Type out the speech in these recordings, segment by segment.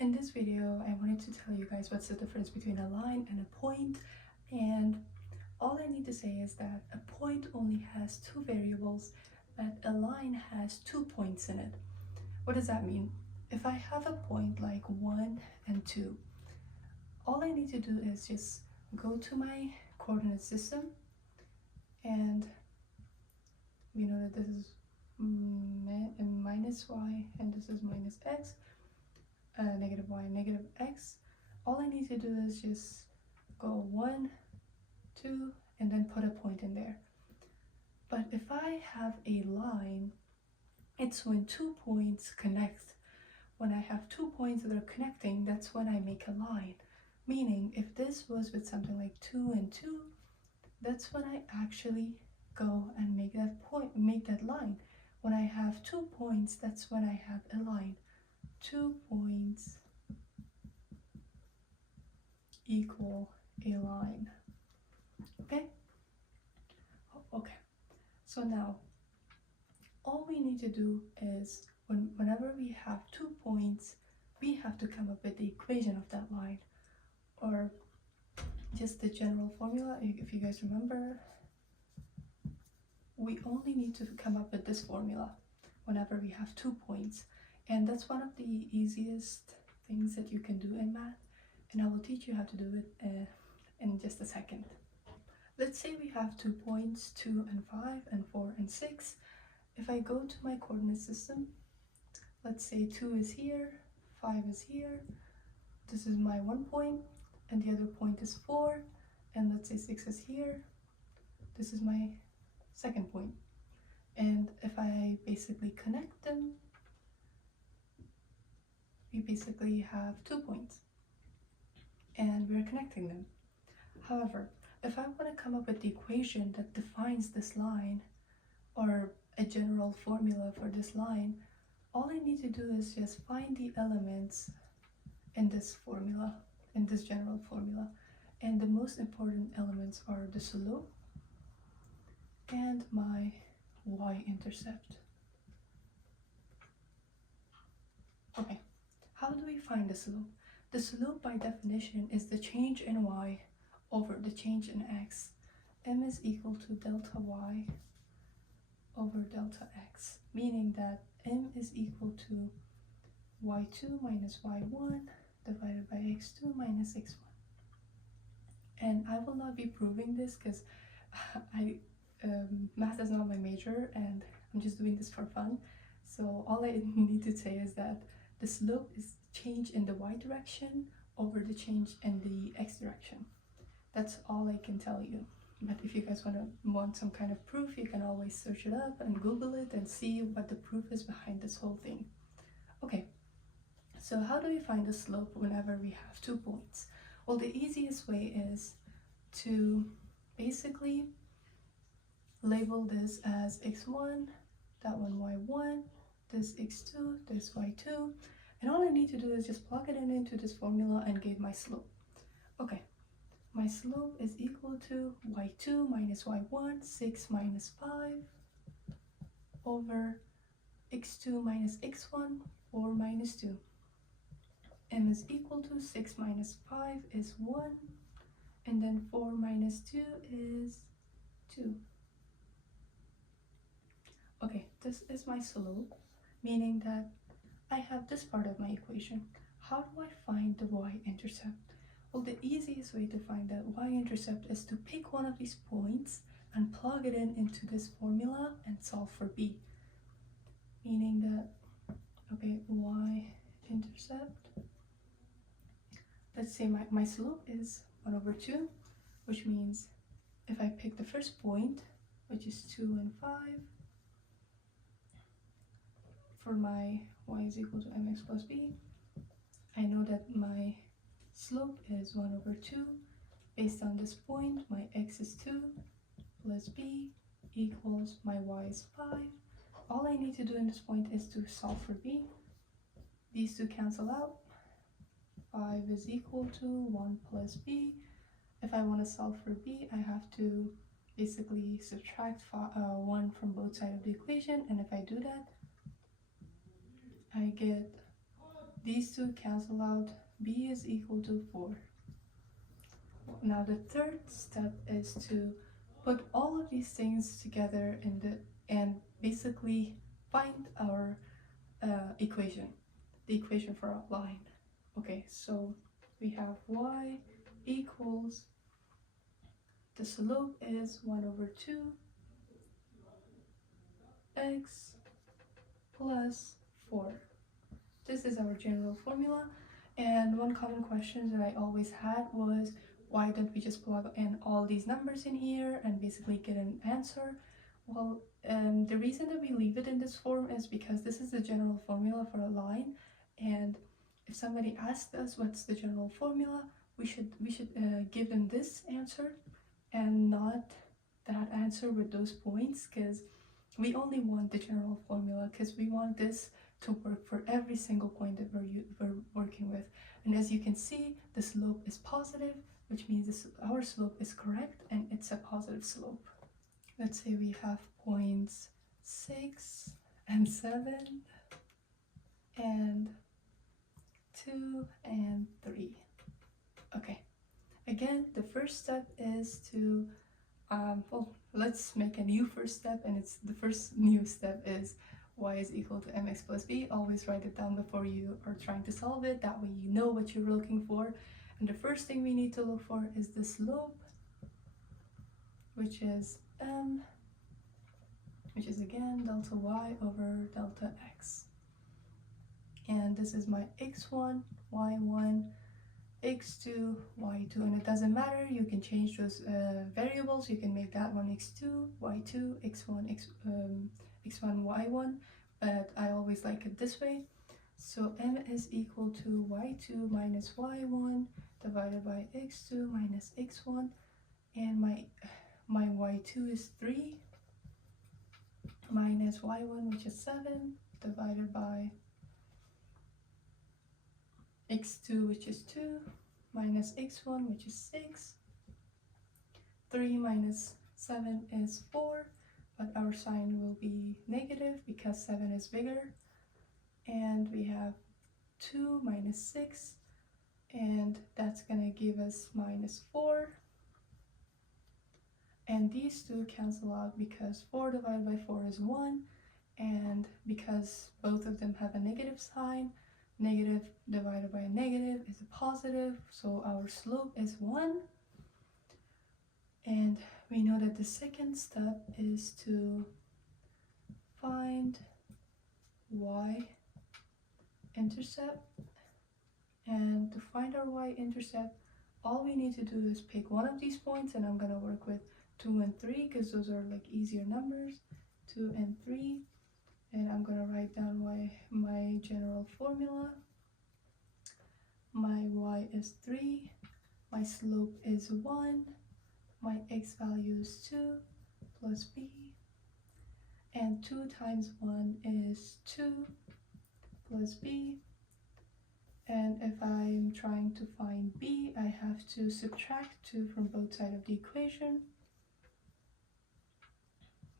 In this video, I wanted to tell you guys what's the difference between a line and a point, and all I need to say is that a point only has two variables, but a line has 2 points in it. What does that mean? If I have a point like 1 and 2, all I need to do is just go to my coordinate system, and we know that this is minus y and this is minus x, negative y and negative x. All I need to do is just go 1, 2, and then put a point in there. But if I have a line, it's when 2 points connect. When I have 2 points that are connecting, that's when I make a line. Meaning, if this was with something like 2 and 2, that's when I actually go and make that line. When I have 2 points, that's when I have a line. 2 points equal a line. Okay? Okay. So now, all we need to do is, whenever we have 2 points, we have to come up with the equation of that line, or just the general formula. If you guys remember, we only need to come up with this formula whenever we have 2 points, and that's one of the easiest things that you can do in math, and I will teach you how to do it in just a second. Let's say we have 2 points, 2 and 5 and 4 and 6. If I go to my coordinate system, let's say 2 is here, 5 is here, this is my 1 point, and the other point is 4, and let's say 6 is here, this is my second point. And if I basically connect them, we basically have 2 points, and we're connecting them. However, if I want to come up with the equation that defines this line, or a general formula for this line, all I need to do is just find the elements in this formula, in this general formula. And the most important elements are the slope and my y-intercept. Okay, how do we find the slope? The slope by definition is the change in y over the change in x. M is equal to delta y over delta x, meaning that m is equal to y2 minus y1 divided by x2 minus x1. And I will not be proving this because math is not my major and I'm just doing this for fun. So all I need to say is that the slope is change in the y direction over the change in the x direction. That's all I can tell you. But if you guys want some kind of proof, you can always search it up and Google it and see what the proof is behind this whole thing. Okay, so how do we find the slope whenever we have 2 points? Well, the easiest way is to basically label this as x1, that one y1, this x2, this y2, and all I need to do is just plug it into this formula and get my slope. Okay, my slope is equal to y2 minus y1, 6 minus 5, over x2 minus x1, 4 minus 2. M is equal to 6 minus 5 is 1, and then 4 minus 2 is 2. Okay, this is my slope, meaning that I have this part of my equation. How do I find the y-intercept? Well, the easiest way to find that y-intercept is to pick one of these points and plug it into this formula and solve for b. Meaning that, okay, y-intercept, let's say my slope is 1 over 2, which means if I pick the first point, which is 2 and 5, for my y is equal to mx plus b, I know that my slope is 1 over 2. Based on this point, my x is 2 plus b equals my y is 5. All I need to do in this point is to solve for b. These two cancel out. 5 is equal to 1 plus b. If I want to solve for b, I have to basically subtract 1 from both sides of the equation, and if I do that, I get these two cancel out, b is equal to 4. Now the third step is to put all of these things together and basically find our equation, the equation for our line. Okay, so we have y equals, the slope is 1/2 x plus 4. This is our general formula, and one common question that I always had was, why don't we just plug in all these numbers in here and basically get an answer? Well, the reason that we leave it in this form is because this is the general formula for a line, and if somebody asks us what's the general formula, we should give them this answer and not that answer with those points, because we only want the general formula, because we want this to work for every single point that we're working with. And as you can see, the slope is positive, which means our slope is correct and it's a positive slope. Let's say we have points 6 and 7 and 2 and 3. Okay, again, the first step is to well, let's make a new first step, and it's the first new step is y is equal to mx plus b. Always write it down before you are trying to solve it, that way you know what you're looking for. And the first thing we need to look for is the slope, which is m, which is again delta y over delta x. And this is my x1, y1, x2, y2, and it doesn't matter, you can change those variables. You can make that one x2, y2, x1, x1, y1, but I always like it this way. So m is equal to y2 minus y1 divided by x2 minus x1, and my y2 is 3 minus y1, which is 7, divided by x2, which is 2, minus x1, which is 6. 3 minus 7 is 4, but our sign will be negative because 7 is bigger. And we have 2 minus 6, and that's gonna give us minus 4. And these two cancel out because 4 divided by 4 is 1, and because both of them have a negative sign, negative divided by a negative is a positive, so our slope is 1. And we know that the second step is to find y-intercept. And to find our y-intercept, all we need to do is pick one of these points, and I'm gonna work with 2 and 3 because those are like easier numbers, 2 and 3. And I'm gonna write down my general formula. My y is 3, my slope is 1, my x value is 2 plus b, and 2 times 1 is 2 plus b. And if I'm trying to find b, I have to subtract 2 from both sides of the equation.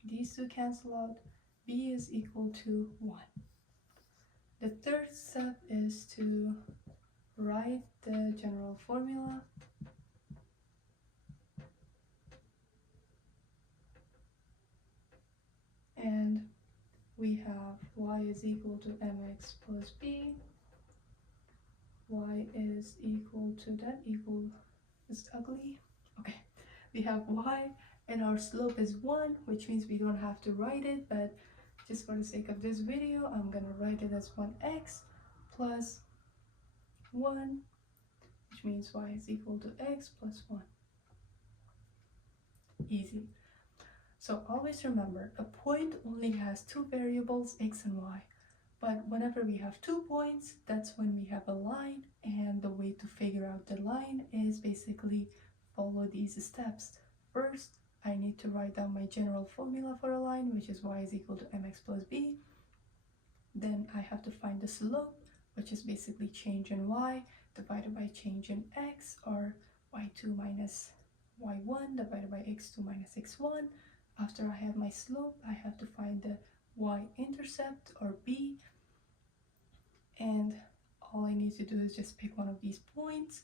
These two cancel out. B is equal to 1. The third step is to write the general formula. And we have y is equal to mx plus b. Y is equal to, that equal is ugly. Okay, we have y, and our slope is 1, which means we don't have to write it, but just for the sake of this video, I'm gonna write it as 1x plus 1, which means y is equal to x plus 1. Easy. So always remember, a point only has 2 variables, x and y. But whenever we have 2 points, that's when we have a line, and the way to figure out the line is basically follow these steps. First, I need to write down my general formula for a line, which is y is equal to mx plus b. Then I have to find the slope, which is basically change in y divided by change in x, or y2 minus y1 divided by x2 minus x1. After I have my slope, I have to find the y-intercept, or b, and need to do is just pick one of these points,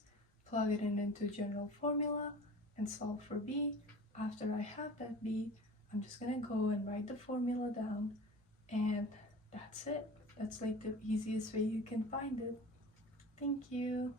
plug it in into general formula, and solve for b. After I have that b, I'm just gonna go and write the formula down, and that's it. That's like the easiest way you can find it. Thank you.